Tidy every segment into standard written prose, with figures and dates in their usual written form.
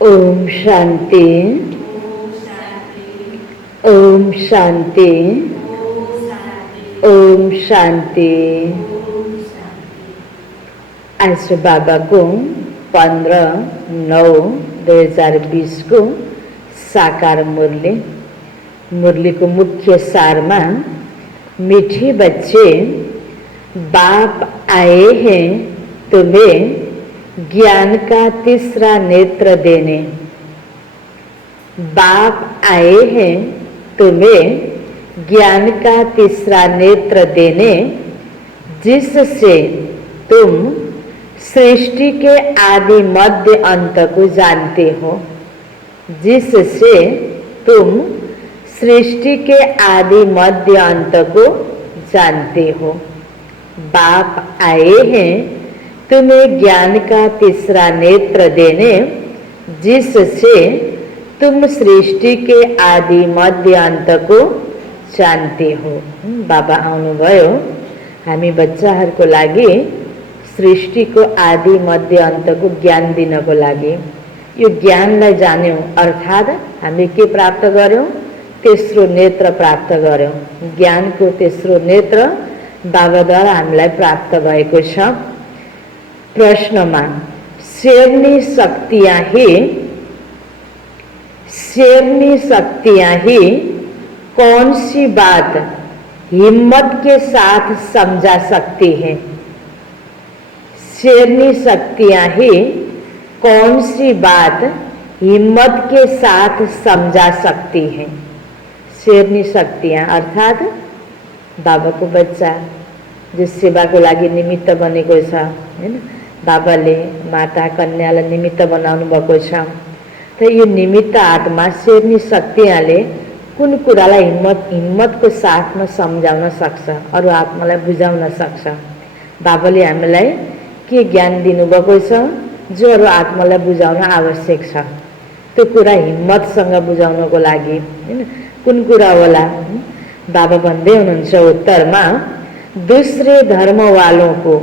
ओम शांति। ओम शांति। ओम शांति। आज बाबा को 15/9/2020 को साकार मुरली को मुख्य सार में, मीठे बच्चे, बाप आए हैं तुम्हें ज्ञान का तीसरा नेत्र देने। बाप आए हैं तुम्हें ज्ञान का तीसरा नेत्र देने, जिससे तुम सृष्टि के आदि मध्य अंत को जानते हो। जिससे तुम सृष्टि के आदि मध्य अंत को जानते हो। बाप आए हैं तुम्हें ज्ञान का तीसरा नेत्र देने, जिससे तुम सृष्टि के आदि मध्य अंत को जानते हो। बाबा आउनुभयो हामी बच्चाहरूको लागि सृष्टि को आदि मध्य अंत को ज्ञान दिनको लागि। यो ज्ञानलाई जान्यौं अर्थात् हामी के प्राप्त गर्यौं? तेस्रो नेत्र प्राप्त गर्यौं। ज्ञानको तेस्रो नेत्र बाबाद्वारा हामीलाई प्राप्त भएको छ। प्रश्नमा शेरनी शक्तियां ही कौन सी बात हिम्मत के साथ समझा सकती है? शेरनी शक्तियां ही कौन सी बात हिम्मत के साथ समझा सकती है? शेरनी शक्तियां अर्थात बाबा को बच्चा जो सेवा को लागि निमित्त बनेको छ, हैन? बाबाले माता कन्यालाई निमित्त बनाउनु भएको छ। त यो निमित्त आत्मा शेरनी शक्तियाले कुन कुरालाई हिम्मतको साथमा सम्झाउन सक्छ, अरू आत्मालाई बुझाउन सक्छ। बाबाले हामीलाई के ज्ञान दिनुभएको छ जो अरू आत्मालाई बुझाउन आवश्यक छ। त्यो कुरा हिम्मतसँग बुझाउनको लागि, हैन? कुन कुरा होला? बाबा भन्दै हुनुहुन्छ उत्तरमा, दूसरे धर्म वालों को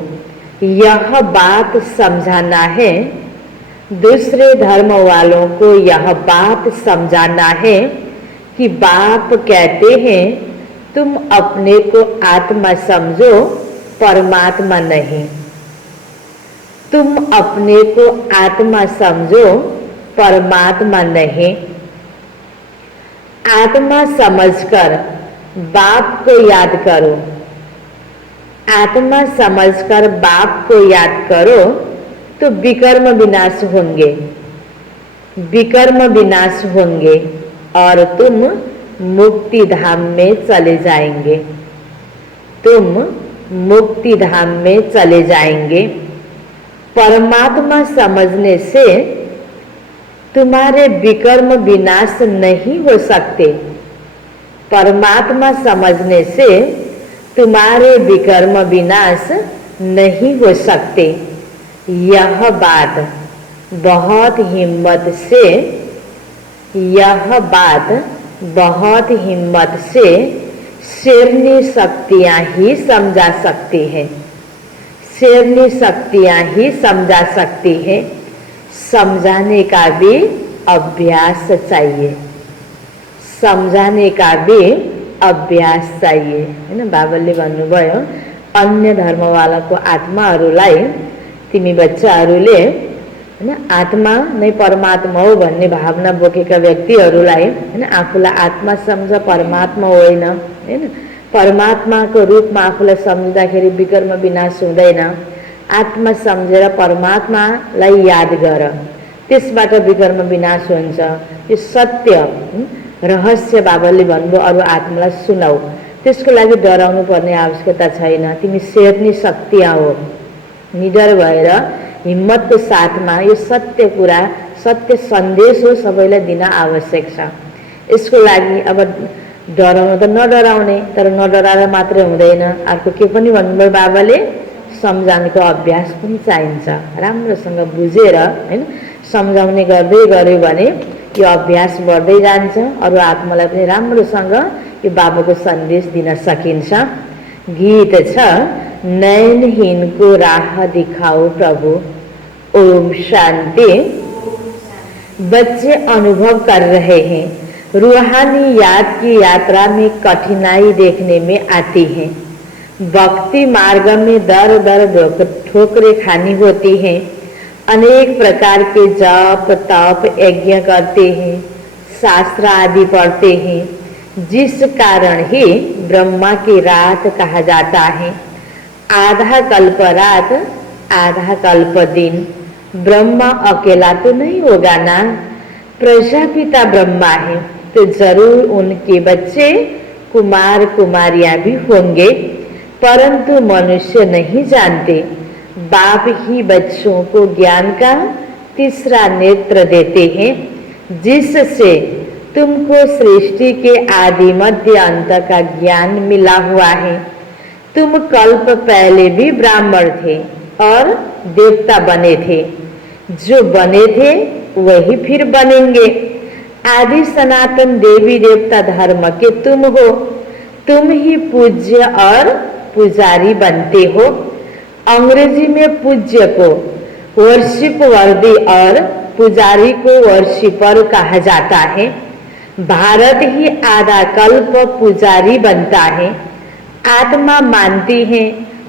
यह बात समझाना है, दूसरे धर्म वालों को यह बात समझाना है कि बाप कहते हैं तुम अपने को आत्मा समझो, परमात्मा नहीं। तुम अपने को आत्मा समझो, परमात्मा नहीं। आत्मा समझकर बाप को याद करो। आत्मा समझकर बाप को याद करो तो विकर्म विनाश होंगे, विकर्म विनाश होंगे और तुम मुक्ति धाम में चले जाएंगे। तुम मुक्ति धाम में चले जाएंगे। परमात्मा समझने से तुम्हारे विकर्म विनाश नहीं हो सकते। परमात्मा समझने से तुम्हारे विकर्म विनाश नहीं हो सकते। यह बात बहुत हिम्मत से, यह बात बहुत हिम्मत से शेरनी शक्तियां ही समझा सकती हैं। शेरनी शक्तियां ही समझा सकती हैं। समझाने का भी अभ्यास चाहिए। समझाने का भी अभ्यास चाहिए, हैन? बाबाले भन्नुभयो अन्य धर्मवालाको आत्माहरूलाई तिमी बच्चाहरूले, हैन, आत्मा नै परमात्मा हो भन्ने भावना बोकेका व्यक्तिहरूलाई, हैन, आफूलाई आत्मा सम्झ, परमात्मा होइन, हैन? परमात्माको रूपमा आफूलाई सम्झ्दाखेरि विकर्म विनाश हुँदैन। आत्मा सम्झेर परमात्मालाई याद गर, त्यसबाट विकर्म विनाश हुन्छ। यो सत्य रहस्य बाबाले भन्नुभयो। अरू आत्मालाई सुनाऊ, त्यसको लागि डराउनु पर्ने आवश्यकता छैन। तिमी शेरनी शक्तियां हो। निडर भएर हिम्मतको साथमा यो सत्य कुरा, सत्य सन्देश हो सबैलाई दिन आवश्यक छ। यसको लागि अब डराउनु त नडराउने, तर नडराएर मात्रै हुँदैन। अर्को के पनि भन्नुभयो बाबाले, सम्झाउनेको अभ्यास पनि चाहिन्छ। राम्रोसँग बुझेर, हैन, सम्झाउने गर्दै गऱ्यो भने यो अभ्यास बढ्दै जान्छ। अरू आत्मालाई पनि राम्रोसँग यो बाबाको सन्देश दिन सकिन्छ। गीत छ, नयनहीन को राह दिखाओ प्रभु। ओम शांति। बच्चे अनुभव कर रहे हैं। रूहानी याद की यात्रा में कठिनाई देखने में आती है। भक्ति मार्ग में दर दर ठोकरें खानी होती हैं। अनेक प्रकार के जप तप यज्ञ करते हैं, शास्त्र आदि पढ़ते हैं, जिस कारण ही ब्रह्मा की रात कहा जाता है। आधा कल्प रात, आधा कल्प दिन। ब्रह्मा अकेला तो नहीं होगा ना, प्रजापिता ब्रह्मा है तो जरूर उनके बच्चे कुमार कुमारियां भी होंगे, परंतु मनुष्य नहीं जानते। बाप ही बच्चों को ज्ञान का तीसरा नेत्र देते हैं, जिससे तुमको सृष्टि के आदि मध्य अंत का ज्ञान मिला हुआ है। तुम कल्प पहले भी ब्राह्मण थे और देवता बने थे। जो बने थे वही फिर बनेंगे। आदि सनातन देवी देवता धर्म के तुम हो। तुम ही पूज्य और पुजारी बनते हो। अंग्रेजी में पूज्य को वर्शिप वर्दी और पुजारी को वर्शिपर कहा जाता है। भारत ही आधा कल्प पुजारी बनता है। आत्मा मानती है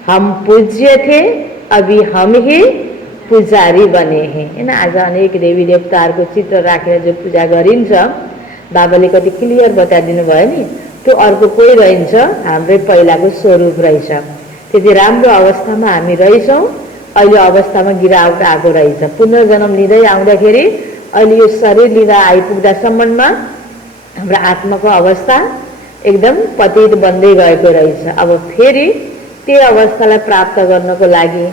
हम पूज्य थे, अभी हम ही पुजारी बने हैं, हैन। आज अनेक देवी देवताहरूको चित्र राखेर जो पूजा गरिन्छ, बाबाले कति क्लियर बताइदिनु भयो नि। त्यो अर्को कोही रहन्छ, हाम्रै पहिलाको स्वरूप रहेछ। त्यति राम्रो अवस्थामा हामी रहेछौँ, अहिले अवस्थामा गिरावट आएको रहेछ। पुनर्जन्म लिँदै आउँदाखेरि अहिले यो शरीर लिँदा आइपुग्दासम्ममा हाम्रो आत्माको अवस्था एकदम पतित बन्दै गएको रहेछ। अब फेरि त्यो अवस्थालाई प्राप्त गर्नको लागि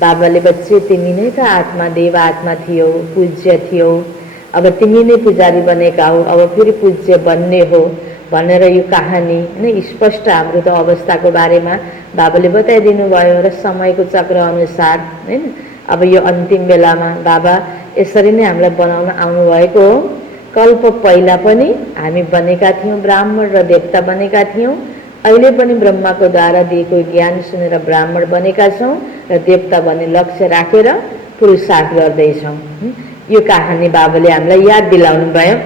बाबाले बच्चे तिमी नै त आत्मा देव आत्मा थियौ, पूज्य थियौ, अब तिमी नै पुजारी बनेका हो, अब फेरि पूज्य बन्ने हो भनेर यो कहानी हैन स्पष्ट हाम्रो त अवस्थाको बारेमा बाबाले बताइदिनु भयो। र समयको चक्र अनुसार हैन अब यो अन्तिम बेलामा बाबा यसरी नै हामीलाई बनाउन आउनुभएको हो। कल्प पहिला पनि हामी बनेका थियौँ, ब्राह्मण र देवता बनेका थियौँ। अहिले पनि ब्रह्माको द्वारा दिएको ज्ञान सुनेर ब्राह्मण बनेका छौँ र देवता बन्ने लक्ष्य राखेर पुरुषार्थ गर्दैछौँ। यो कहानी बाबाले हामीलाई याद दिलाउनु भयो।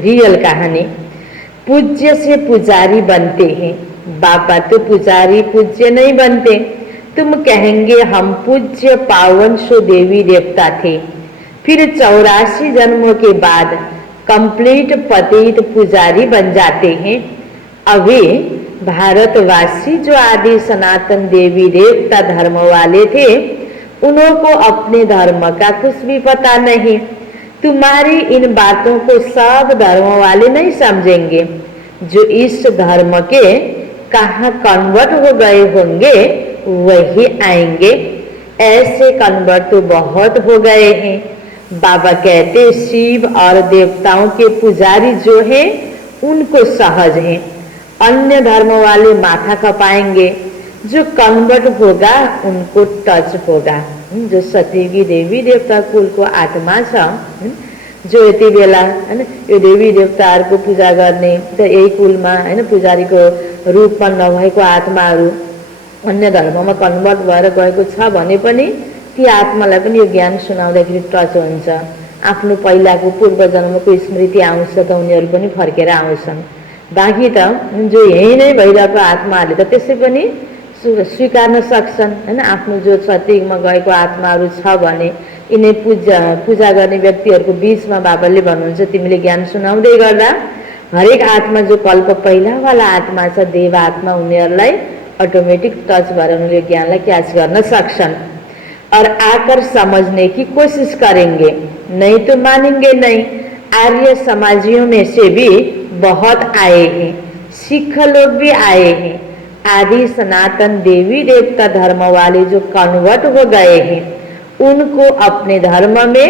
रियल कहानी। पूज्य से पुजारी बनते हैं। बाबा तो पुजारी पूज्य नहीं बनते। तुम कहेंगे हम पूज्य पावन सो देवी देवता थे, फिर 84 जन्मों के बाद कंप्लीट पतित पुजारी बन जाते हैं। अभी भारतवासी जो आदि सनातन देवी देवता धर्म वाले थे, उनको अपने धर्म का कुछ भी पता नहीं। तुम्हारी इन बातों को सब धर्म वाले नहीं समझेंगे। जो इस धर्म के कहाँ कन्वर्ट हो गए होंगे वही आएंगे। ऐसे कन्वर्ट तो बहुत हो गए हैं। बाबा कहते शिव और देवताओं के पुजारी जो हैं उनको सहज हैं, अन्य धर्म वाले माथा खपाएंगे। जो कन्वर्ट होगा उनको टच होगा। जो सतीगी देवी देवता कुल को आत्मा छ, जो यति बेला हैन यो देवी देवताहरूको पूजा गर्ने त यही कुलमा हैन पुजारीको रूपमा नभएको आत्माहरू अन्य धर्ममा कन्भर्ट भएर गएको छ भने पनि ती आत्मालाई पनि यो ज्ञान सुनाउँदाखेरि टच हुन्छ। आफ्नो पहिलाको पूर्व जन्मको स्मृति आउँछ त उनीहरू पनि फर्केर आउँछन्। बाँकी त जो यही नै भइरहेको आत्माहरूले त त्यसै पनि स्वीकार्न सक्छन् हैन। आफ्नो जो सतीगमा गएको आत्माहरू छ भने यिनै पूजा गर्ने व्यक्तिहरूको बिचमा बाबाले भन्नुहुन्छ तिमीले ज्ञान सुनाउँदै गर्दा हरेक आत्मा जो कल्प पहिलावाला आत्मा छ देव आत्मा उनीहरूलाई ऑटोमेटिक टच भएर उनीहरूले ज्ञानलाई क्याच गर्न सक्छन् और आकर समझने की कोशिश करेंगे, नहीं तो मानेंगे नहीं। आर्य समाजियों में से भी बहुत आए हैं, सिख लोग भी आए हैं। आदि सनातन देवी देवता धर्म वाले जो कन्वर्ट हो गए हैं उनको अपने धर्म में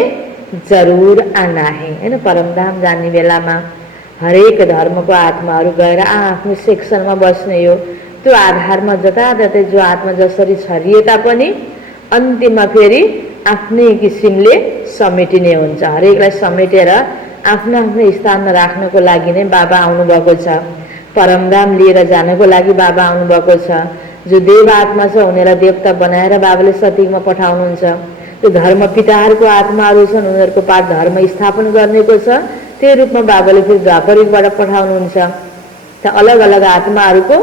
जरूर आना है। परमधाम जाने बेलामा हरेक धर्मको आत्माहरू गएर आफ्नो सेक्सनमा बस्ने हो। त्यो आधारमा जताततै जो आत्मा जसरी छरिए तापनि अन्तिममा फेरि आफ्नै किसिमले समेटिने हुन्छ। हरेकलाई समेटेर आफ्नो आफ्नो स्थानमा राख्नको लागि नै बाबा आउनुभएको छ। परमधाम लिएर जानको लागि बाबा आउनुभएको छ। जो देव आत्मा छ उनीहरूलाई देवता बनाएर बाबाले सतीमा पठाउनुहुन्छ। त्यो धर्म पिताहरूको आत्माहरू छन्, उनीहरूको पाठ धर्म स्थापन गर्नेको छ, त्यही रूपमा बाबाले फेरि द्वापर युगबाट पठाउनुहुन्छ। त अलग अलग आत्माहरूको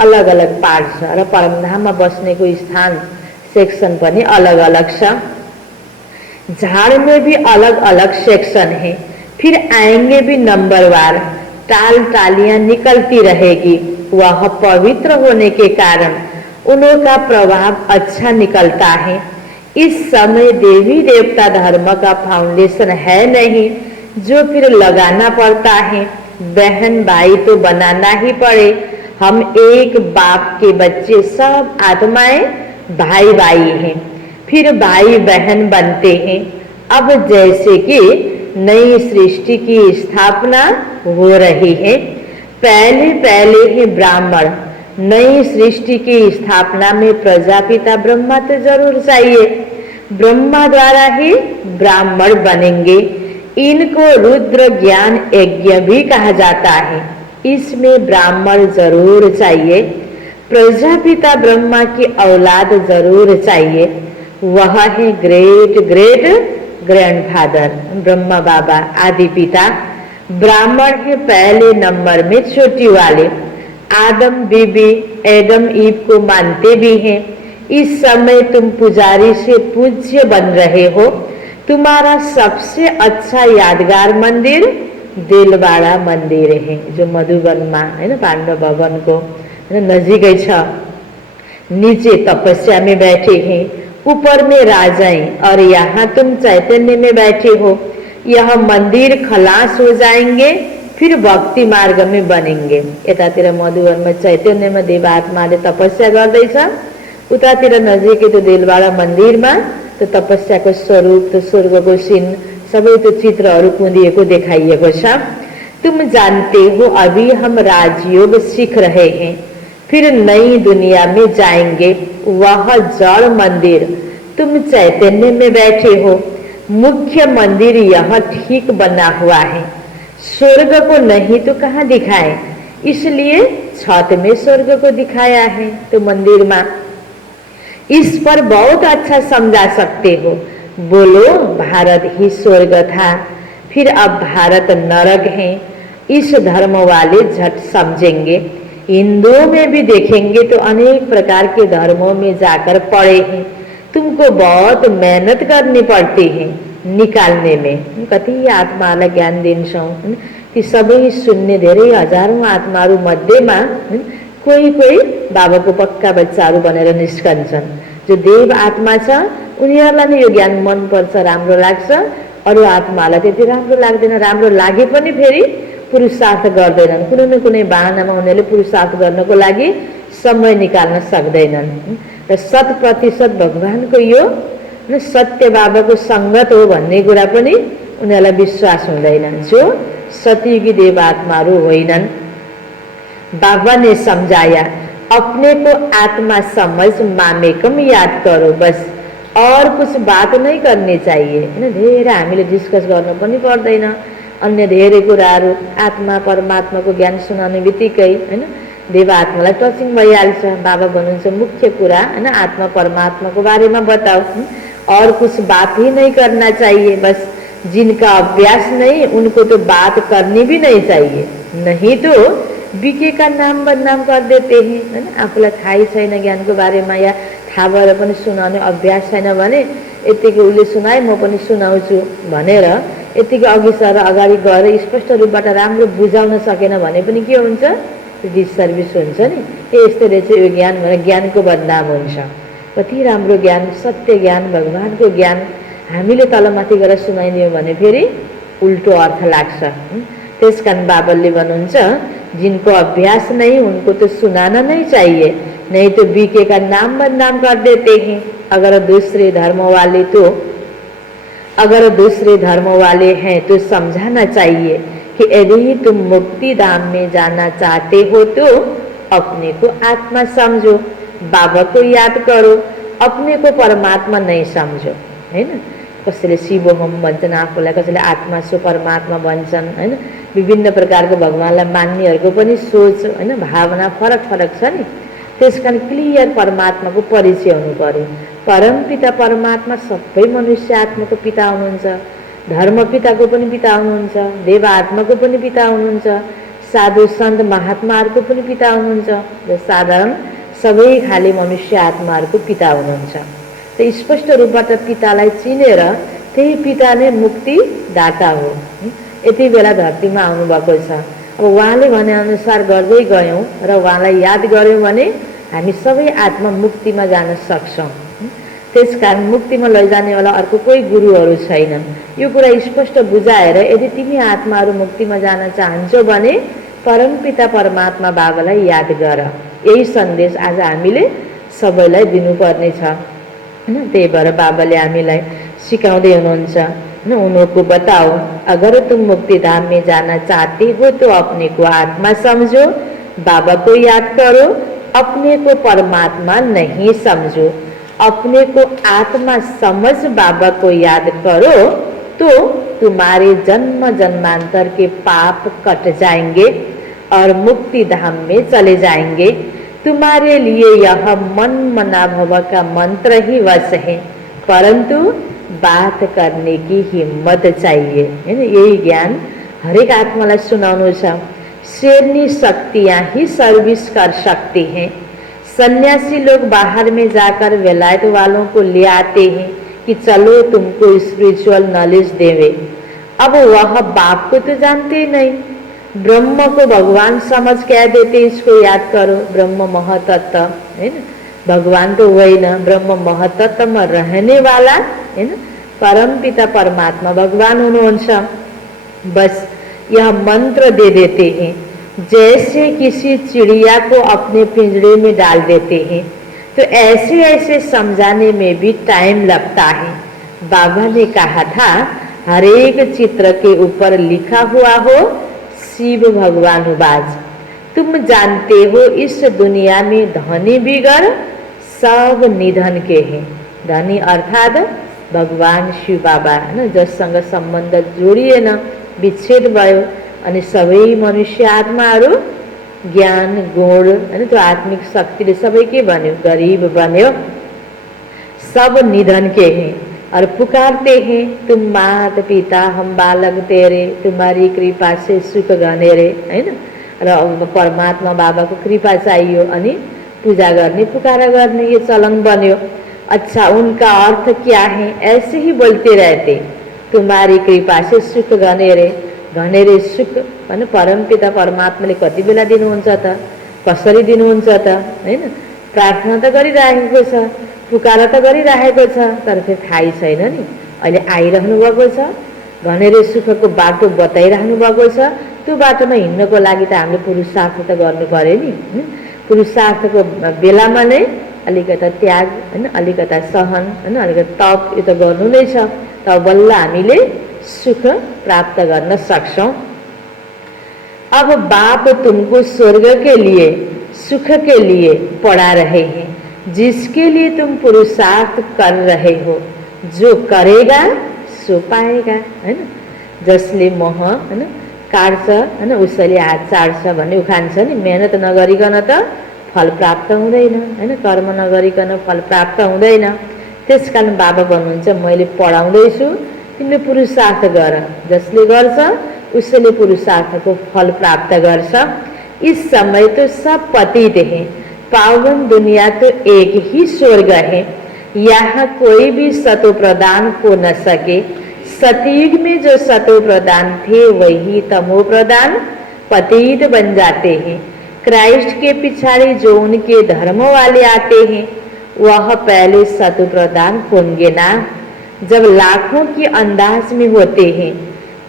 अलग अलग पाठ छ र परमधाममा बस्नेको स्थान सेक्सन पनि अलग अलग छ। झाड़ में भी अलग अलग सेक्शन है, फिर आएंगे भी नंबरवार, टाल टालियां निकलती रहेगी। वह पवित्र होने के कारण उनका प्रभाव अच्छा निकलता है। इस समय देवी देवता धर्म का फाउंडेशन है नहीं, जो फिर लगाना पड़ता है। बहन भाई तो बनाना ही पड़े। हम एक बाप के बच्चे, सब आत्माएं भाई भाई हैं, फिर भाई बहन बनते हैं। अब जैसे कि नई सृष्टि की स्थापना हो रही है, पहले पहले ही ब्राह्मण, नई सृष्टि की स्थापना में प्रजापिता ब्रह्मा तो जरूर चाहिए। ब्रह्मा द्वारा ही ब्राह्मण बनेंगे। इनको रुद्र ज्ञान यज्ञ भी कहा जाता है। इसमें ब्राह्मण जरूर चाहिए। प्रजापिता ब्रह्मा की औलाद जरूर चाहिए। वह है ग्रेट ग्रेट ग्रैंडफादर, ब्रह्मा बाबा आदि पिता। ब्राह्मण है पहले नंबर में छोटी वाले। आदम बीबी एडम ईव को मानते भी हैं। इस समय तुम पुजारी से पूज्य बन रहे हो। तुम्हारा सबसे अच्छा यादगार मंदिर दिलवाड़ा मंदिर है, जो मधुबन में है ना, पांडव भवन को नजीक छ। नीचे तपस्या में बैठे हैं, ऊपर में राजाएं, और यहाँ तुम चैतन्य में बैठे हो। यह मंदिर खलास हो जाएंगे, फिर भक्ति मार्ग में बनेंगे। यतातिर मधुवनमा चैतन्यमा देवात्माले तपस्या गर्दैछ, उतातिर नजिकै त्यो दिलवाड़ा मन्दिरमा त्यो तपस्याको स्वरूप, त्यो स्वर्गको सीन, सबै त्यो चित्रहरू कुँदिएको देखाइएको छ। तुम जानते हो अभी हम राजयोग सीख रहे हैं, फिर नई दुनिया में जाएंगे। वह जड़ मंदिर, तुम चैतन्य में बैठे हो। मुख्य मंदिर यह ठीक बना हुआ है। स्वर्ग को नहीं तो कहाँ दिखाए, इसलिए छत में स्वर्ग को दिखाया है। तो मंदिर में इस पर बहुत अच्छा समझा सकते हो। बोलो भारत ही स्वर्ग था, फिर अब भारत नरक है। इस धर्म वाले झट समझेंगे। हिंदुओं में भी देखेंगे तो अनेक प्रकार के धर्मों में जाकर पड़े हैं। तुमको बहुत मेहनत करनी पड़ती है निकाल्ने में। कति आत्मालाई ज्ञान दिन्छौँ, ती सबै सुन्ने धेरै हजारौं आत्माहरू मध्येमा कोही कोही बाबाको पक्का बच्चाहरू बनेर निस्कन्छन्। जो देव आत्मा छ उनीहरूलाई नै यो ज्ञान मनपर्छ, राम्रो लाग्छ। अरू आत्मालाई त्यति राम्रो लाग्दैन। राम्रो लागे पनि फेरि पुरुषार्थ गर्दैनन्। कुनै न कुनै बहानामा उनीहरूले पुरुषार्थ गर्नको लागि समय निकाल्न सक्दैनन्। र 100% भगवानको यो सत्य बाबाको संगत हो भन्ने कुरा पनि उनीहरूलाई विश्वास हुँदैन, जो सतयुगी देवात्माहरू होइनन्। बाबा ने समझाया, अपने को आत्मा समझ मामेकम याद करो, बस और कुछ बात नहीं करनी चाहिए। हैन, धेरै हामीले डिस्कस गर्नु पनि पर्दैन। अन्य धेरै कुराहरू आत्मा परमात्माको ज्ञान सुनाउने बित्तिकै हैन देवात्मालाई टचिङ भइहाल्छ। बाबा भन्नुहुन्छ मुख्य कुरा हैन आत्मा परमात्मा बारे में बताओ, और कुछ बात ही नहीं करना चाहिए। बस जिनका अभ्यास नहीं उनको तो बात करनी भी नहीं चाहिए, नहीं तो बीके का नाम बदनाम कर देते हैं। हैन, आफूलाई थाहै छैन ज्ञानको बारेमा या थाहा भएर पनि सुनाउने अभ्यास छैन भने यतिकै उसले सुनाए म पनि सुनाउँछु भनेर यतिकै अघि सर अगाडि गएर स्पष्ट रूपबाट राम्रो बुझाउन सकेन भने पनि के हुन्छ, डिससर्भिस हुन्छ नि। यस्तै रहेछ यो ज्ञान भनेर ज्ञानको बदनाम हुन्छ। कति राम्रो ज्ञान, सत्य ज्ञान, भगवानको ज्ञान हामीले तलमाथि गरेर सुनाइदियौँ भने फेरि उल्टो अर्थ लाग्छ। त्यसकारण बाबाले भन्नुहुन्छ जिनको अभ्यास नहीं उनको तो सुनाना नहीं चाहिए, नहीं तो बीके का नाम बदनाम कर देते हैं। अगर दूसरे धर्म वाले हैं तो समझाना चाहिए कि यदि तुम मुक्ति धाम में जाना चाहते हो तो अपने को आत्मा समझो, बाबा को याद करो, अपने को परमात्मा नहीं समझो। है ना, कसैले शिवोहम भन्छन् आफूलाई, कसैले आत्मा सो परमात्मा भन्छन्। हैन, विभिन्न प्रकारको भगवानलाई मान्नेहरूको पनि सोच हैन भावना फरक फरक छ नि। त्यसकारण क्लियर परमात्माको परिचय हुनु पर्यो। परमपिता परमात्मा सबै मनुष्य आत्माको पिता हुनुहुन्छ, धर्म पिताको पनि पिता हुनुहुन्छ, देव आत्माको पनि पिता हुनुहुन्छ, साधु सन्त महात्माहरूको पनि पिता हुनुहुन्छ, र साधारण सबै खाले मनुष्य आत्माहरूको पिता हुनुहुन्छ। त स्पष्ट रूपबाट पितालाई चिनेर त्यही पिता नै मुक्तिदाता हो। यति बेला धरतीमा आउनुभएको छ। अब उहाँले भनेअनुसार गर्दै गयौँ र उहाँलाई याद गऱ्यौँ भने हामी सबै आत्मा मुक्तिमा जान सक्छौँ। त्यसकारण मुक्तिमा लैजानेवाला अर्को कोही गुरुहरू छैनन्। यो कुरा स्पष्ट बुझाएर यदि तिमी आत्माहरू मुक्तिमा जान चाहन्छौ भने परमपिता परमात्मा बाबालाई याद गर। यही सन्देश आज हामीले सबैलाई दिनुपर्ने छ हैन। त्यही भएर बाबाले हामीलाई सिकाउँदै हुनुहुन्छ न, उनको बताओ अगर तुम मुक्ति धाम में जाना चाहते हो तो अपने को आत्मा समझो, बाबा को याद करो, अपने को परमात्मा नहीं समझो। अपने को आत्मा समझ बाबा को याद करो तो तुम्हारे जन्म जन्मांतर के पाप कट जाएंगे और मुक्ति धाम में चले जाएंगे। तुम्हारे लिए यह मन मना भव का मंत्र ही वश है, परंतु बात करने की हिम्मत चाहिए है ना। यही ज्ञान हरेक आत्मालाई सुनाउनु छ। शेरनी शक्तियाँ ही सर्विस कर सकती हैं। सन्यासी लोग बाहर में जाकर विलायत वालों को ले आते हैं कि चलो तुमको स्पिरिचुअल नॉलेज देवे। अब वह बाप को तो जानते ही नहीं, ब्रह्म को भगवान समझ कह देते इसको याद करो, ब्रह्म महतत्व है ना। भगवान तो वही ना, ब्रह्म महतत्व में रहने वाला है ना, परमपिता परमात्मा भगवान हुनुहुन्छ। बस यह मंत्र दे देते हैं, जैसे किसी चिड़िया को अपने पिंजरे में डाल देते हैं। तो ऐसे ऐसे समझाने में भी टाइम लगता है। बाबा ने कहा था हर एक चित्र के ऊपर लिखा हुआ हो शिव भगवान उवाच। तुम जानते हो इस दुनिया में धनी बिगर सब निधन के हैं। धनी अर्थात भगवान शिव बाबा है, जससँग सम्बन्ध जोडिएन, विच्छेद भयो अनि सबै मनुष्य आत्माहरू ज्ञान गुण हैन त्यो आत्मिक शक्तिले सबै के बन्यो, गरीब बन्यो। सब निधन के हैं और पुकारते हैं तुम मात पिता हम बालक तेरे, तुम्हारी कृपा से सुख घनेरे हैन। र परमात्मा बाबाको कृपा चाहियो अनि पूजा गर्ने पुकारा गर्ने ये चलन बन्यो। अच्छा उनका अर्थ क्या है? ऐसे ही बोलते रहते तुम्हारी कृपा से सुख घनेरे। घनेरे सुख भने परमपिता परमात्माले कति बेला दिनुहुन्छ त, कसरी दिनुहुन्छ त हैन। प्रार्थना त गरिराखेको छ, पुकारा त गरिराखेको छ, तर फेरि थाहै छैन नि। अहिले आइरहनु भएको छ, घनेरे सुखको बाटो बताइराख्नु भएको छ। त्यो बाटोमा हिँड्नको लागि त हामीले पुरुषार्थ त गर्नु पर्यो नि। पुरुषार्थको बेलामा नै अलिकता त्याग हैन, अलिकता सहन हैन, अलिकता तप यो त गर्नु नै छ। तब बल्ल हामीले सुख प्राप्त गर्न सक्छौं। अब बाप तुमको स्वर्ग के लिए सुख के लिए पढ़ा रहे हैं, जिसके लिए तुम पुरुषार्थ कर रहे हो। जो करेगा सो पाएगा हैन। जसले मह हैन काट्छ हैन उसैले हात चाड्छ भन्ने उखान छ नि। मेहनत नगरिकन त फल प्राप्त हुँदैन हैन, कर्म नगरिकन फल प्राप्त हुँदैन। त्यसकारण बाबा भन्नुहुन्छ मैले पढाउँदैछु, तिमीले पुरुषार्थ गर। जसले गर्छ उसले पुरुषार्थको फल प्राप्त गर्छ। इस समय तो सब पतित हैं, पावन दुनिया तो एक ही स्वर्ग है। यहाँ कोई भी सतो प्रदान हो न सके। सतयुग में जो सतो प्रदान थे वही तमो प्रदान पतित बन जाते हैं। क्राइस्ट के पिछाड़ी जो उनके धर्म वाले आते हैं वह पहले सतो प्रदान होंगे ना। जब लाखों की अंदाज में होते हैं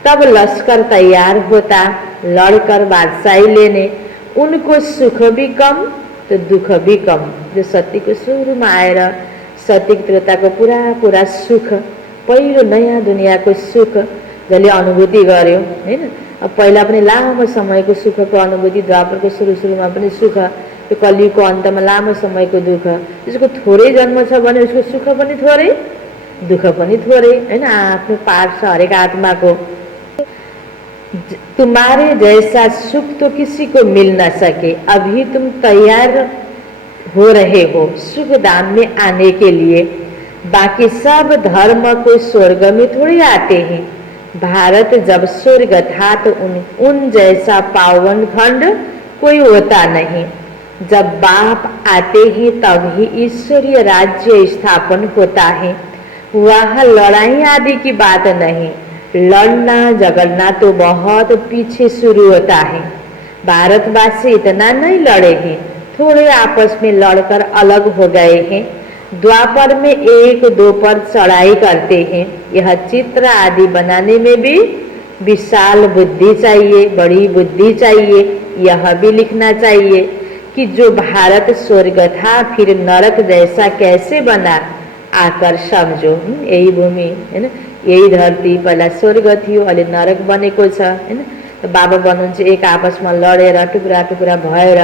तब लश्कर तैयार होता लड़कर बादशाही लेने। उनको सुख भी कम तो दुख भी कम। जो सत्यको सुरुमा आएर सत्य त्रेताको पुरा पुरा सुख, पहिलो नयाँ दुनियाँको सुख जसले अनुभूति गर्यो हैन। अब पहिला पनि लामो समयको सुखको अनुभूति, द्वापरको सुरुमा पनि सुख, त्यो कलियुगको अन्तमा लामो समयको दुःख। त्यसको थोरै जन्म छ भने उसको सुख पनि थोरै दुःख पनि थोरै हैन। आफ्नो पाठ छ हरेक आत्माको। तुम्हारे जैसा सुख तो किसी को मिल न सके। अभी तुम तैयार हो रहे हो सुख धाम में आने के लिए। बाकी सब धर्म कोई स्वर्ग में थोड़ी आते हैं। भारत जब स्वर्ग था तो उन जैसा पावन खंड कोई होता नहीं। जब बाप आते हैं तब ही ईश्वरीय राज्य स्थापन होता है। वह लड़ाई आदि की बात नहीं। लड़ना झगड़ना तो बहुत पीछे शुरू होता है। भारतवासी इतना नहीं लड़े हैं, थोड़े आपस में लड़कर अलग हो गए हैं। द्वापर में एक दो पर चढ़ाई करते हैं। यह चित्र आदि बनाने में भी विशाल बुद्धि चाहिए, बड़ी बुद्धि चाहिए। यह भी लिखना चाहिए कि जो भारत स्वर्ग था फिर नरक जैसा कैसे बना, आकर समझो। यही भूमि है ना, यही धरती पहिला स्वर्ग थियो, अहिले नरक बनेको छ हैन। तो बाबा भन्नुहुन्छ एक आपसमा लडेर टुक्रा टुक्रा भएर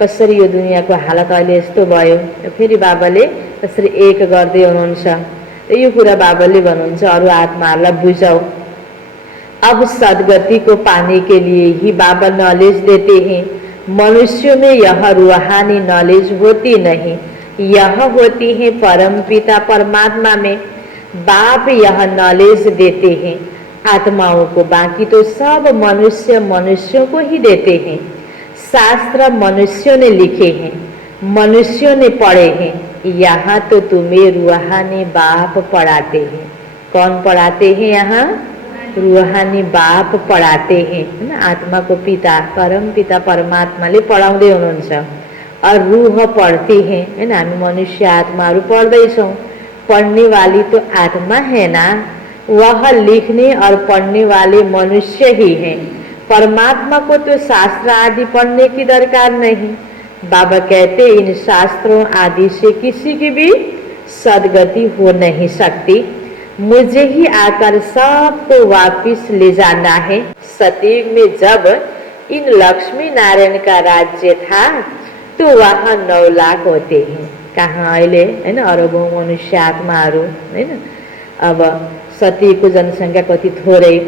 कसरी यो दुनियाँको हालत अहिले यस्तो भयो। फेरि बाबाले कसरी एक गर्दै हुनुहुन्छ। यो कुरा बाबाले भन्नुहुन्छ अरू आत्माहरूलाई बुझाऊ। अब सदगति को पाने के लिए ही बाबा नॉलेज देते हैं। मनुष्यों में यह रूहानी नॉलेज होती नहीं, यह होती है परम पिता परमात्मा में। बाप यह नॉलेज देते हैं आत्माओं को, बाकी तो सब मनुष्य मनुष्यों को ही देते हैं। शास्त्र मनुष्यों ने लिखे हैं, मनुष्यों ने पढ़े हैं। यहाँ तो तुम्हें रूहानी बाप पढ़ाते हैं। कौन पढ़ाते हैं? यहाँ रूहानी बाप पढ़ाते हैं, है ना। आत्मा को पिता परम पिता परमात्माले पढाउँदै हुनुहुन्छ और रूह पढ़ती है ना। हामी मनुष्य आत्माहरू पढ्दैछौँ। पढ़ने वाली तो आत्मा है ना, वह लिखने और पढ़ने वाले मनुष्य ही हैं। परमात्मा को तो शास्त्र आदि पढ़ने की दरकार नहीं। बाबा कहते इन शास्त्रों आदि से किसी की भी सदगति हो नहीं सकती। मुझे ही आकर सबको वापिस ले जाना है। सतयुग में जब इन लक्ष्मी नारायण का राज्य था तो वहाँ 9 लाख होते हैं। कहाँ अहिले हैन, अरबौं मनुष्य आत्माहरू हैन। अब सतयुग को जनसंख्या कति थोड़े,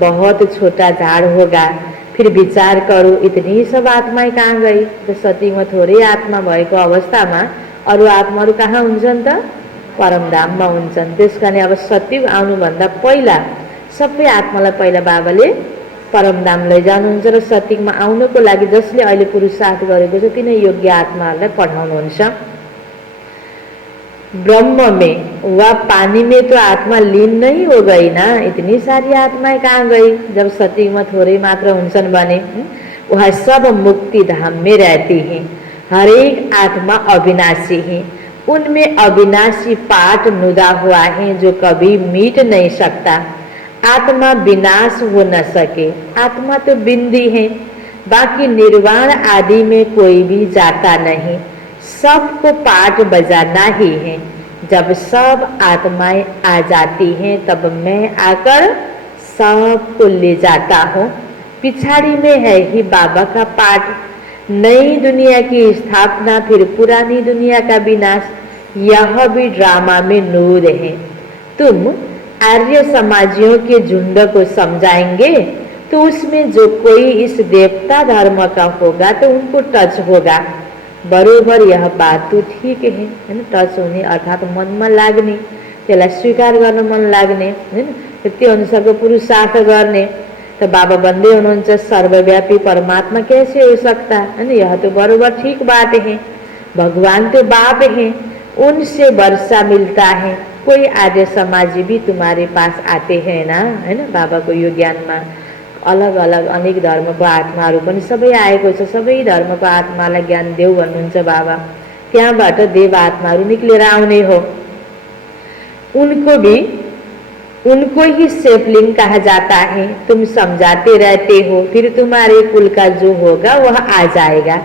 बहुत छोटा झाड़ होगा। फिर विचार करो इतनी सब आत्माएं कहाँ गई। तो सतयुगमा थोड़े आत्मा भएको अवस्थामा अरू आत्माहरू कहाँ हुन्छन् त? परमधाममा हुन्छन्। त्यस कारण अब सतयुग आउनुभन्दा पहिला सबै आत्मालाई पहिला बाबाले परमधाम लैजानुहुन्छ र सतयुगमा आउनको लागि जसले अहिले पुरुषार्थ गरेको छ तिनै योग्य आत्माहरूलाई पठाउनुहुन्छ। ब्रह्म में व पानी में तो आत्मा लीन नहीं हो गई ना। इतनी सारी आत्माएं कहाँ गई जब सतयुग में थोड़े मात्र हुन्छन् बने। वह सब मुक्ति धाम में रहती हैं। हर एक आत्मा अविनाशी है। उनमें अविनाशी पाठ नुदा हुआ है जो कभी मिट नहीं सकता। आत्मा विनाश हो न सके। आत्मा तो बिंदी है, बाकी निर्वाण आदि में कोई भी जाता नहीं। सबको पाठ बजाना ही है। जब सब आत्माएं आ जाती हैं तब मैं आकर सबको ले जाता हूँ। पिछाड़ी में है ही बाबा का पाठ। नई दुनिया की स्थापना फिर पुरानी दुनिया का विनाश, यह भी ड्रामा में नूर है। तुम आर्य समाजियों के झुंड को समझाएंगे तो उसमें जो कोई इस देवता धर्म का होगा तो उनको टच होगा। बरोबर यह बात तो ठीक है ना। टच हुने अर्थात मनमा लाग्ने, त्यसलाई स्वीकार गर्न मन लाग्ने हैन, त्यो अनुसारको पुरुषार्थ गर्ने। तो बाबा भन्दै हुनुहुन्छ सर्वव्यापी परमात्मा कैसे हो सकता है ना। यह तो बरोबर ठीक बात है। भगवान तो बाप हैं, उनसे वर्षा मिलता है। कोई आर्य समाजी भी तुम्हारे पास आते हैं ना, है ना। बाबा को यो ज्ञानमा अलग अलग अनेक धर्मको आत्माहरू पनि सबै आएको छ। सबै धर्मको आत्मालाई ज्ञान देऊ भन्नुहुन्छ बाबा। त्यहाँबाट देव आत्माहरू निक्लेर आउने हो। उनको ही सेफलिंग कहा जाता है। तुम समझाते रहते हो, फिर तुम्हारे कुल का जो होगा वह आ जाएगा।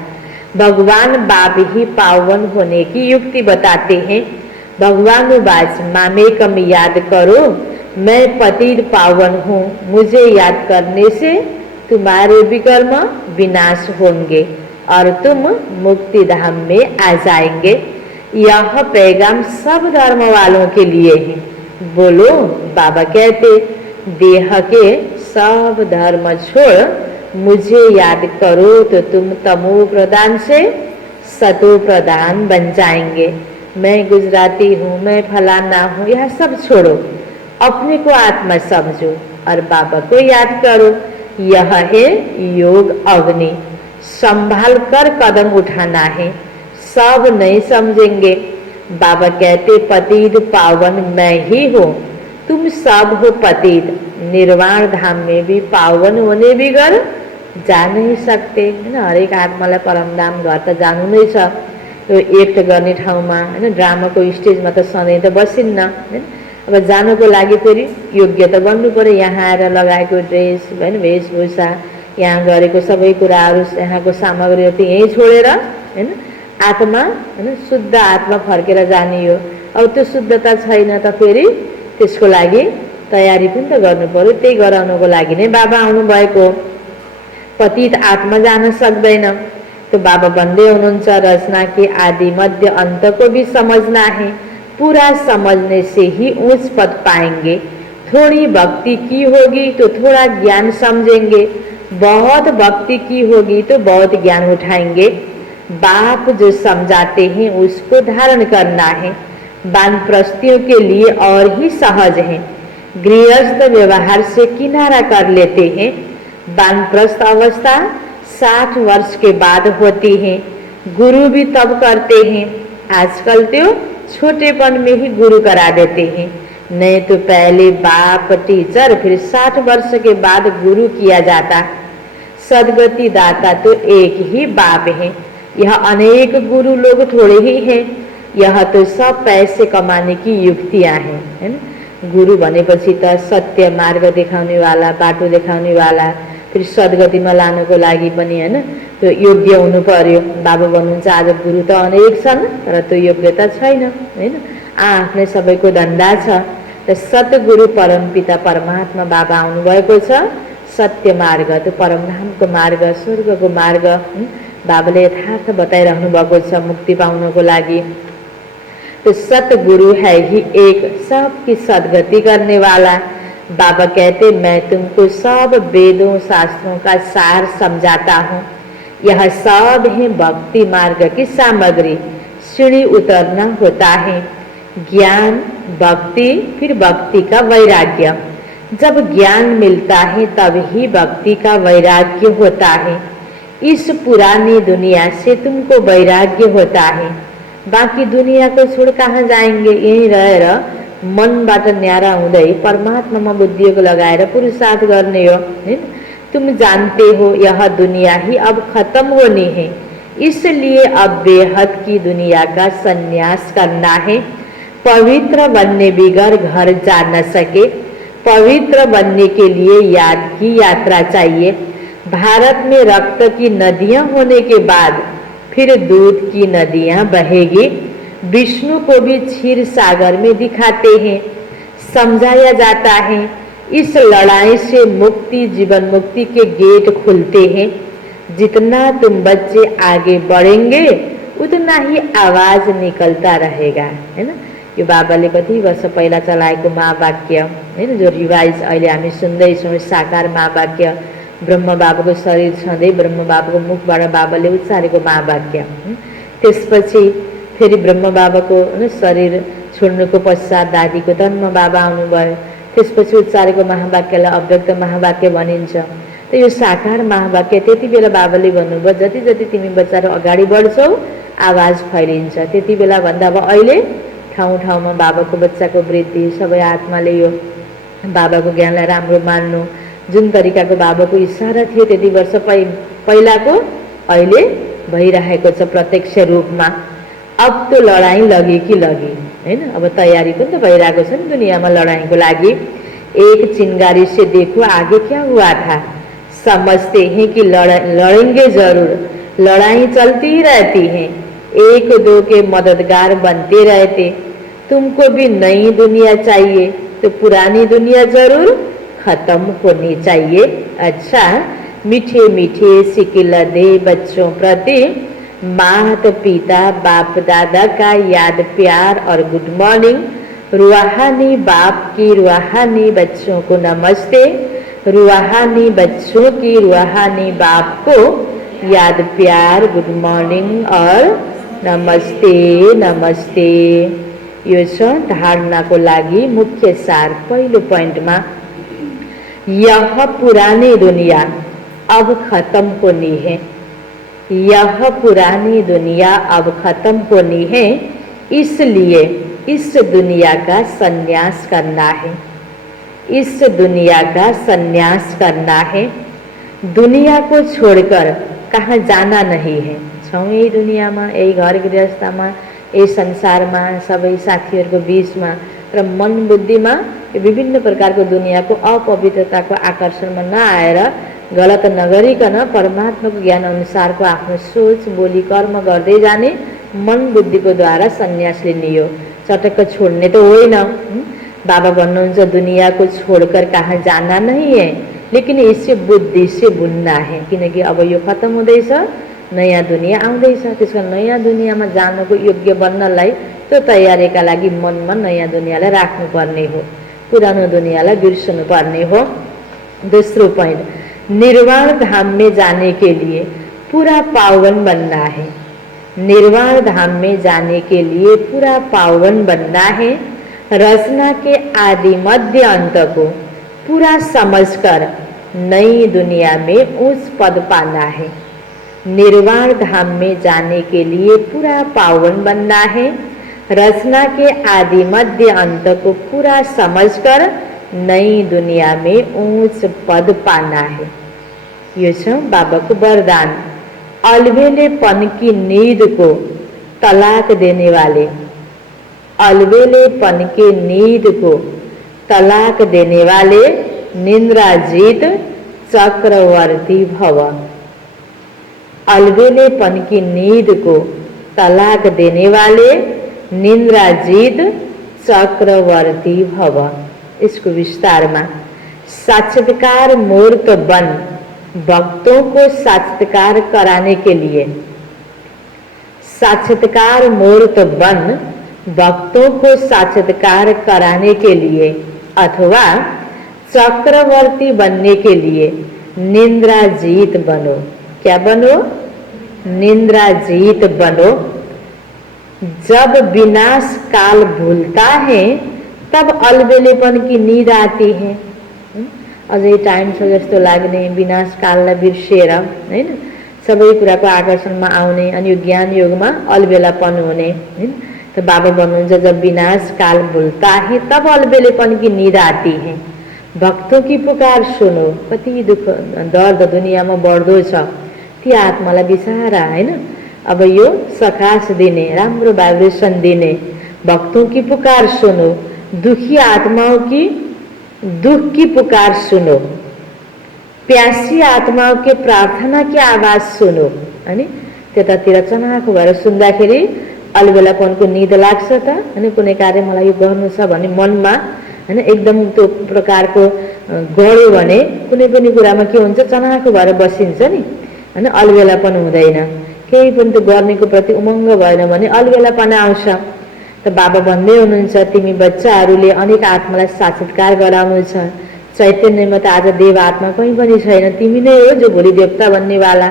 भगवान बाप ही पावन होने की युक्ति बताते हैं। भगवानुवाच मामेकम याद करो, मैं पतित पावन हूँ। मुझे याद करने से तुम्हारे विकर्म विनाश होंगे और तुम मुक्ति धाम में आ जाएंगे। यह पैगाम सब धर्म वालों के लिए है। बोलो बाबा कहते देह के सब धर्म छोड़ मुझे याद करो तो तुम तमो प्रदान से सतो प्रधान बन जाएंगे। मैं गुजराती हूँ, मैं फलाना हूँ, यह सब छोड़ो, अपने को आत्मा समझो और बाबा को याद करो। यह है योग अग्नि। संभाल कर कदम उठाना है, सब नहीं समझेंगे। बाबा कहते पतित पावन मैं ही हूँ, तुम सब हो पतित। निर्वाण धाम में भी पावन होने बिगर जा नहीं सकते हैन। हरेक आत्मालाई परमधाम घर त जानु नै छ। यो एक्ट गर्ने ठाउँमा हैन, ड्रामाको स्टेजमा त सधैँ त बसिन्न हैन। अब जानको लागि फेरि योग्य त गर्नु पर्यो। यहाँ आएर लगाएको ड्रेस हैन, वेशभूषा, यहाँ गरेको सबै कुराहरू, यहाँको सामग्रीहरू त यहीँ छोडेर हैन आत्मा हैन शुद्ध आत्मा फर्केर जाने हो। अब त्यो शुद्धता छैन त फेरि त्यसको लागि तयारी पनि त गर्नु पर्यो। त्यही गराउनको लागि नै बाबा आउनु भएको। पतित आत्मा जान सक्दैन। तो बाबा बंदे हुनुहुन्छ रचना के आदि मध्य अंत को भी समझना है। पूरा समझने से ही ऊंच पद पाएंगे। थोड़ी भक्ति की होगी तो थोड़ा ज्ञान समझेंगे, बहुत भक्ति की होगी तो बहुत ज्ञान उठाएंगे। बाप जो समझाते हैं उसको धारण करना है। वानप्रस्थियों के लिए और ही सहज है। गृहस्थ व्यवहार से किनारा कर लेते हैं। वानप्रस्थ अवस्था 60 वर्ष के बाद होती है। गुरु भी तब करते हैं। आजकल तो छोटेपन में ही गुरु करा देते हैं, नहीं तो पहले बाप टीचर, फिर 60 वर्ष के बाद गुरु किया जाता। सदगति दाता तो एक ही बाप है। यह अनेक गुरु लोग थोड़े ही हैं। यह तो सब पैसे कमाने की युक्तियां हैं हैन। गुरु भनेपछि त सत्य मार्ग देखाउने वाला, बाटो देखाउने वाला, फिर सद्गतिमा लानको लागि पनि हैन त्यो योग्य हुनु पर्यो। बाबा भन्नुहुन्छ आज गुरु त अनेक छन् तर त्यो योग्यता छैन हैन। आफ्नै सबैको धन्दा छ। त सतगुरु परमपिता परमात्मा बाबा आउनु भएको छ। सत्य मार्ग, त्यो परमधामको मार्ग, स्वर्गको मार्ग बाबाले यथार्थ बताइराख्नु भएको छ मुक्ति पाउनको लागि। तो सतगुरु है ही एक, सबकी सद्गति करने वाला। बाबा कहते मैं तुमको सब वेदों शास्त्रों का सार समझाता हूँ। यह सब है भक्ति मार्ग की सामग्री। सीढ़ी उतरना होता है। ज्ञान, भक्ति, फिर भक्ति का वैराग्य। जब ज्ञान मिलता है तब ही भक्ति का वैराग्य होता है। इस पुरानी दुनिया से तुमको वैराग्य होता है। बाकी दुनिया को छोड़ कहाँ जाएंगे। यहीं रहेर मनबाट न्यारा हुँदै परमात्मामा बुद्धिको लगाएर पुरुषार्थ गर्ने हो हैन। तुम जानते हो यह दुनिया ही अब खत्म होनी है, इसलिए अब बेहद की दुनिया का संन्यास करना है। पवित्र बनने बिगर घर जा न सके। पवित्र बनने के लिए याद की यात्रा चाहिए। भारत में रक्त की नदियां होने के बाद फिर दूध की नदियां बहेगी। विष्णु को भी क्षीर सागर में दिखाते हैं, समझाया जाता है। इस लड़ाई से मुक्ति, जीवन मुक्ति के गेट खुलते हैं। जितना तुम बच्चे आगे बढ़ेंगे उतना ही आवाज निकलता रहेगा हैन। यो बाबाले कति वर्ष पहिला चलाएको महावाक्य हैन, जो रिवाइज अहिले हामी सुन्दैछौँ। साकार महावाक्य, ब्रह्म बाबाको शरीर छँदै ब्रह्म बाबाको मुखबाट बाबाले उच्चारेको महावाक्य। त्यसपछि फेरि ब्रह्म बाबाको शरीर छोड्नुको पश्चात दादीको तनमा बाबा आउनुभयो। त्यसपछि उच्चारेको महावाक्यलाई अव्यक्त महावाक्य भनिन्छ। त यो साकार महावाक्य त्यति बेला बाबाले भन्नुभयो जति जति तिमी बच्चाहरू अगाडि बढ्छौ आवाज फैलिन्छ। त्यति बेला भन्दा अब अहिले ठाउँ ठाउँमा बाबाको बच्चाको वृद्धि, सबै आत्माले यो बाबाको ज्ञानलाई राम्रो मान्नु, जुन तरिकाको बाबाको इशारा थियो त्यति वर्ष पहिलाको अहिले भइरहेको छ प्रत्यक्ष रूपमा। अब तो लडाईँ लगी कि लगी हैन। अब तयारी पनि त भइरहेको छ नि दुनियाँमा लडाईँको लागि। एक चिंगारी से देखो आगे क्या हुआ था। समझते हैं कि लड़ेंगे जरूर, लड़ाई चलती ही रहती है। एक दो के मददगार बनते रहते। तुमको भी नई दुनिया चाहिए तो पुरानी दुनिया जरूर खत्म होनी चाहिए। अच्छा, मीठे मीठे सिकिल दे बच्चों प्रति माता पिता बाप दादा का याद प्यार और गुड मॉर्निंग। रूहानी बाप की रूहानी बच्चों को नमस्ते। रूहानी बच्चों की रूहानी बाप को याद प्यार गुड मॉर्निंग और नमस्ते नमस्ते। यो छ धारणाको लागि मुख्य सार। पहिलो पोइन्टमा यह पुरानी दुनिया अब खत्म होनी है। यह पुरानी दुनिया अब खत्म होनी है, इसलिए इस दुनिया का संन्यास करना है। इस दुनिया का संन्यास करना है। दुनिया को छोड़कर कहाँ जाना नहीं है। छौँ यही दुनियाँमा, यही घर गृहस्थमा, यही संसारमा, सबै साथीहरूको बीचमा, र मन बुद्धिमा विभिन्न प्रकारको दुनियाँको अपवित्रताको आकर्षणमा नआएर गलत नगरिकन परमात्माको ज्ञान अनुसारको आफ्नो सोच बोली कर्म गर्दै जाने मन बुद्धिको द्वारा संन्यास लिने हो। चटक्क छोड्ने त होइन। बाबा भन्नुहुन्छ दुनिया को छोड़कर कहाँ जाना नहीं है, लेकिन इससे बुद्धि से बुनना है। किनकि अब यो खत्म हुँदैछ, नयाँ दुनिया आउँदैछ। त्यसको नयाँ दुनियाँमा जानको योग्य बन्नलाई त्यो तयारीका लागि मनमा नयाँ दुनियाँलाई राख्नुपर्ने हो, पुरानो दुनियाँलाई बिर्सनु पर्ने हो। दोस्रो पॉइंट, निर्वाण धाम में जाने के लिए पूरा पावन बनना है। निर्वाण धाम में जाने के लिए पूरा पावन बनना है। रचना के आदि मध्य अंत को पूरा समझकर नई दुनिया में उच्च पद पाना है। निर्वाण धाम में जाने के लिए पूरा पावन बनना है। रचना के आदि मध्य अंत को पूरा समझकर नई दुनिया में उच्च पद पाना है। यो छ बाबाको वरदान। अलबेलेपन की नींद को तलाक देने वाले, अलबेलेपन की नींद को तलाक देने वाले निंद्राजीत चक्रवर्ती भव। अलबेलेपन की नींद को तलाक देने वाले निंद्राजीत चक्रवर्ती भव। इसको विस्तार में, साक्षात्कार मूर्त बन भक्तों को साक्षात्कार कराने के लिए, साक्षात्कार मूर्त बन भक्तों को साक्षात्कार कराने के लिए अथवा चक्रवर्ती बनने के लिए निंद्राजीत बनो। क्या बनो? निंद्राजीत बनो। जब विनाश काल भूलता है तब अलबेलेपन की नींद आती है। अझै टाइम छ जस्तो लाग्ने, विनाश काललाई बिर्सेर हैन सबै कुराको आकर्षणमा आउने, अनि यो ज्ञान योगमा अलबेलापन हुने हैन। तो बाबा भन्नुहुन्छ जब विनाश काल भूलता है तब अलबेलेपन की नींद आती है। भक्तों की पुकार सुनो। कति दुख दर्द दुनियाँमा बढ्दो छ, ती आत्मालाई बिसारा हैन। अब यो सकाश दिने, राम्रो भाइब्रेसन दिने, भक्तों की पुकार सुनो। दुखी आत्माओं की दुख की पुकार सुनो। प्यासी आत्माओं के प्रार्थना की आवाज सुनो। अनि त्यतातिर चनाखो भएर सुन्दाखेरि अलबेलापनको निद लाग्छ त। अनि कुनै कार्य मलाई यो गर्नु छ भने मनमा हैन एकदम त्यो प्रकारको गर्यो भने कुनै पनि कुरामा के हुन्छ, चनाखो भएर बसिन्छ नि हैन, अलबेलापन हुँदैन। केही पनि त्यो गर्नेको प्रति उमङ्ग भएन भने अलबेलापन आउँछ। त बाबा भन्दै हुनुहुन्छ तिमी बच्चाहरूले अनेक आत्मालाई साक्षात्कार गराउनु छ। चैतन्यमा त आज देव आत्मा कहीँ पनि छैन, तिमी नै हो जो भोलि देवता बन्नेवाला।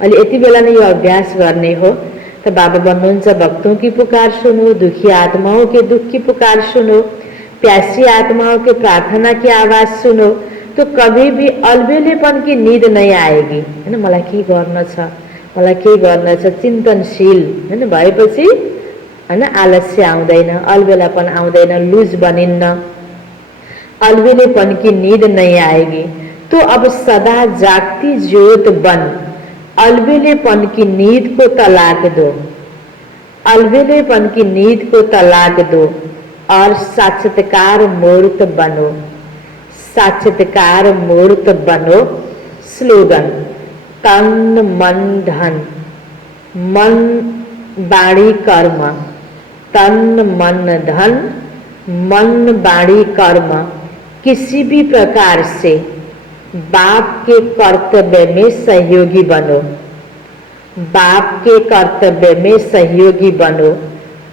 अहिले यति बेला नै यो अभ्यास गर्ने हो। त बाबा भन्नुहुन्छ भक्तों की पुकार सुनो, दुखी आत्माओं के दुख की पुकार सुनो, प्यासी आत्माओं के प्रार्थना की आवाज सुनो, तो कभी भी अलबेलेपन की नींद नहीं आएगी हैन। मलाई के गर्न छ, मलाई के गर्न छ, चिन्तनशील हैन भएपछि हैन आलस्य आउँदैन, अलबेलापन आउँदैन, लुज बनिन्न, अलबेलेपन की नींद नहीं आएगी। तो अब सदा जागती ज्योत बन अलबेलेपन की नींद को तलाक दो। अलबेलेपन की नींद को तलाक दो और साक्षात्कार मूर्त बनो। साक्षात्कार मूर्त बनो। स्लोगन, तन मन धन, मन बाणी कर्म, तन मन धन, मन बाणी कर्म किसी भी प्रकार से बाप के कर्तव्य में सहयोगी बनो। बाप के कर्तव्य में सहयोगी बनो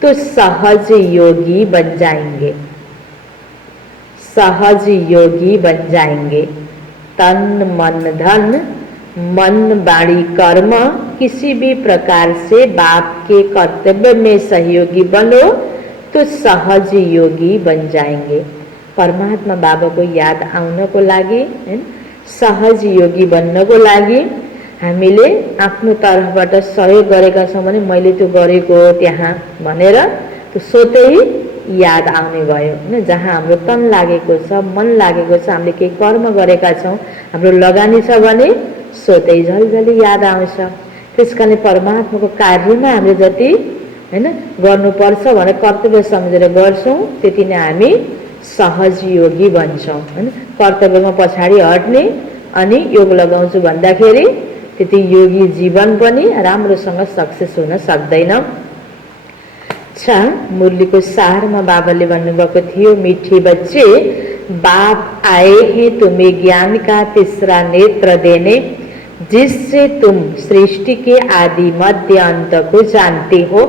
तो सहज योगी बन जाएंगे। सहज योगी बन जाएंगे। तन मन धन मन वाणी कर्म किसी भी प्रकार से बाप के कर्तव्य में सहयोगी बनो तो सहज योगी बन जाएंगे। परमात्मा बाबा को याद आउनको लागि हैन सहज योगी बन्नको लागि हामीले आफ्नो तर्फबाट सहयोग गरेका छौं भने मैले त्यो गरेको त्यहाँ भनेर त्यो स्वतै याद आउने भयो हैन। जहाँ हाम्रो तन लागेको छ, मन लागेको छ, हामीले केही कर्म गरेका छौं, हाम्रो लगानी छ भने स्वतै झलझली याद आउँछ। त्यसकारण परमात्माको कार्यमा हामीले जति हैन गर्नुपर्छ भनेर कर्तव्य सम्झेर गर्छौं त्यति नै हामी सहज योगी बन्छौं हैन। कर्तव्यमा पछाडी हट्ने अनि योग लगाउँछु भन्दाखेरि त्यति योगी जीवन पनि राम्रोसँग सक्सेस हुन सक्दैन। अच्छा, मुरलीको सारमा बाबाले भन्नुभएको थियो, मीठे बच्चे बाप आए हैं तुम्हें ज्ञान का तीसरा नेत्र देने, जिससे तुम सृष्टि के आदि मध्य अंत को जानते हो।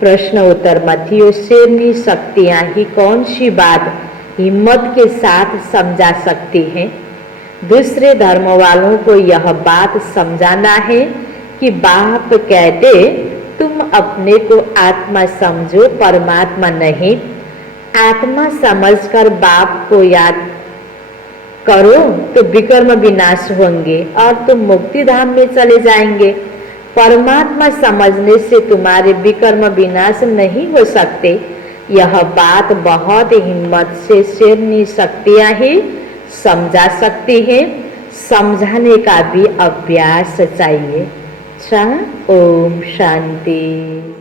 प्रश्न उत्तर मथियो शेरनी शक्तियां ही कौन सी बात हिम्मत के साथ समझा सकती हैं। दूसरे धर्म वालों को यह बात समझाना है कि बाप कहते तुम अपने को आत्मा समझो, परमात्मा नहीं। आत्मा समझकर बाप को याद करो तो विकर्म विनाश होंगे और तुम मुक्ति धाम में चले जाएंगे। परमात्मा समझने से तुम्हारे विकर्म विनाश नहीं हो सकते। यह बात बहुत हिम्मत से शेरनी शक्तियां ही समझा सकती है। समझाने का भी अभ्यास चाहिए। ओम शांति।